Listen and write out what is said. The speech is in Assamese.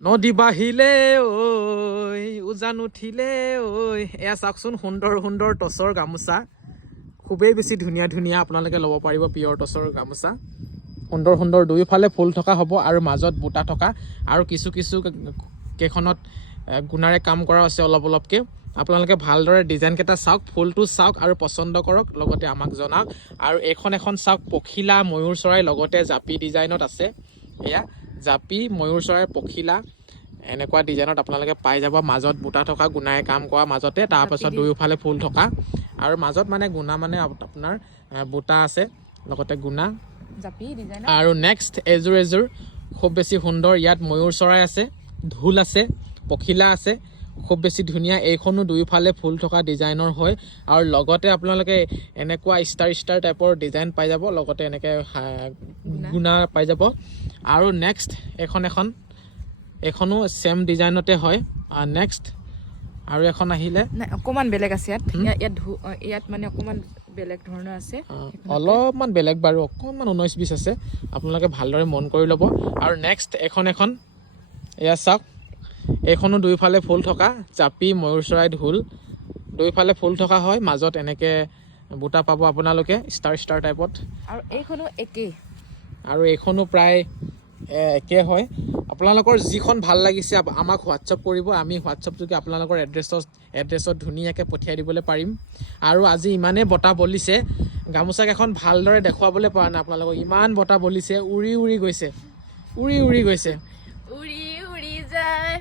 নদী বাহিলে ঐ উজান উঠিলে ঐ এয়া চাওকচোন সুন্দৰ সুন্দৰ টচৰ গামোচা খুবেই বেছি ধুনীয়া ধুনীয়া আপোনালোকে ল'ব পাৰিব পিয়ৰ টচৰ গামোচা সুন্দৰ সুন্দৰ দুয়োফালে ফুল থকা হ'ব আৰু মাজত বুটা থকা আৰু কিছু কিছু কেইখনত গুণাৰে কাম কৰা আছে অলপ অলপকৈ আপোনালোকে ভালদৰে ডিজাইন কেইটা চাওক ফুলটো চাওক আৰু পচন্দ কৰক লগতে আমাক জনাওক আৰু এখন চাওক পখিলা ময়ূৰ চৰাই লগতে জাপি ডিজাইনত আছে এয়া জাপি ময়ূৰ চৰাই পখিলা এনেকুৱা ডিজাইনত আপোনালোকে পাই যাব মাজত বুটা থকা গুণাৰে কাম কৰা মাজতে তাৰপাছত দুয়োফালে ফুল থকা আৰু মাজত মানে গুণা মানে আপোনাৰ বুটা আছে লগতে গুণা জাপি ডিজাইন আৰু নেক্সট এযোৰ খুব বেছি সুন্দৰ ইয়াত ময়ূৰ চৰাই আছে ঢোল আছে পখিলা আছে খুব বেছি ধুনীয়া এইখনো দুয়োফালে ফুল থকা ডিজাইনৰ হয় আৰু লগতে আপোনালোকে এনেকুৱা ষ্টাৰ টাইপৰ ডিজাইন পাই যাব লগতে এনেকৈ গুণা পাই যাব আৰু নেক্সট এইখনো ছেম ডিজাইনতে হয় নেক্সট আৰু এখন আহিলে অকণমান বেলেগ আছে ইয়াত মানে অকণমান বেলেগ ধৰণৰ আছে অলপমান বেলেগ বাৰু অকণমান 19-20 আছে আপোনালোকে ভালদৰে মন কৰি ল'ব আৰু নেক্সট এখন এয়া চাওক এইখনো দুয়োফালে ফুল থকা জাপি ময়ূৰ চৰাই ঢোল দুয়োফালে ফুল থকা হয় মাজত এনেকৈ বুটা পাব আপোনালোকে ষ্টাৰ টাইপত আৰু এইখনো একেই আৰু এইখনো প্ৰায় একে হয় আপোনালোকৰ যিখন ভাল লাগিছে আমাক হোৱাটছআপ কৰিব আমি হোৱাটছআপ যোগে আপোনালোকৰ এড্ৰেছত ধুনীয়াকৈ পঠিয়াই দিবলৈ পাৰিম আৰু আজি ইমানেই বতাহ বলিছে গামোচাকেইখন ভালদৰে দেখুৱাবলৈ পৰা নাই আপোনালোকক ইমান বতাহ বলিছে উৰি গৈছে উৰি যায়